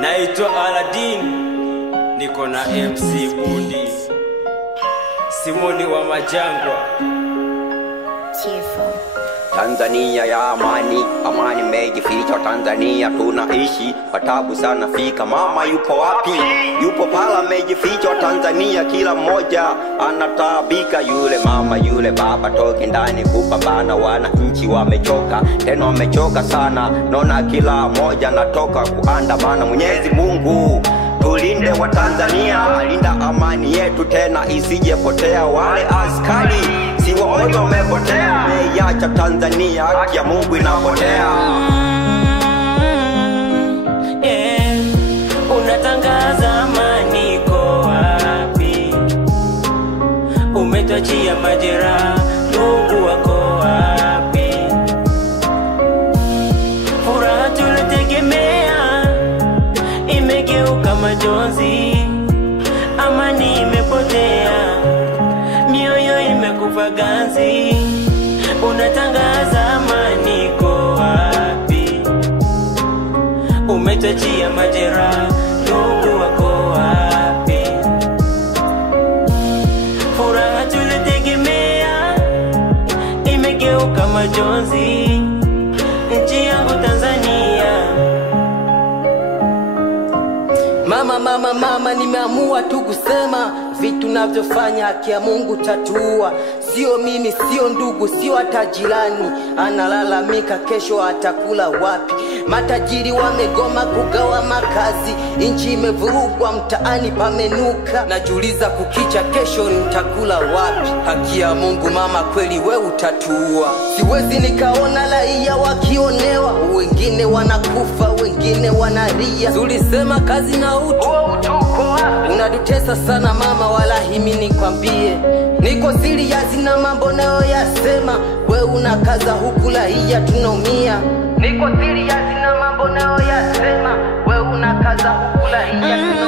Naitwa Aladdin, niko na MC Budi, Simoni wa Majangwa. Tanzania ya amani, amani mejificha. Tanzania tunaishi kwa tabu sana, fika mama yupo wapi? Yupo pala mejificha. Tanzania kila mmoja anataabika, yule mama yule baba toki ndani kupambana. Wananchi wamechoka, tena wamechoka sana, naona kila mmoja natoka kuandamana. Mwenyezi Mungu tulinde wa Tanzania, linda amani yetu tena isije potea. Wale askari si wamoja wamepotea, meiacha Tanzania, haki ya Mungu inapotea. Unatangaza amani iko wapi? Umetuachia majeraha, ndugu wako wapi? Furaha tulitegemea imegeuka majonzi, amani imepotea, mioyo imekufa ganzi. Unatangaza amani iko wapi? Umetuachia majeraha, ndugu wako wapi? Furaha tulitegemea imegeuka majonzi, nchi yangu Tanzania. Mama, nimeamua tu kusema vitu navyofanya haki ya Mungu tatua. Sio mimi, sio ndugu, sio hata jirani analalamika kesho atakula wapi. Matajiri wamegoma kugawa makazi, nchi imevurugwa, mtaani pamenuka. Najiuliza kukicha kesho nitakula wapi? Haki ya Mungu mama, kweli we utatua. Siwezi nikaona raia wakionewa, wengine wanakufa, wengine wanalia. Tulisema kazi na utu, unadutesa sana mama, walahi mimi nikwambie niko serious na mambo nayo yasema. We unakaza huku raia tunaumia. Niko serious na mambo nayo yasema. We unakaza huku raia tunaumia.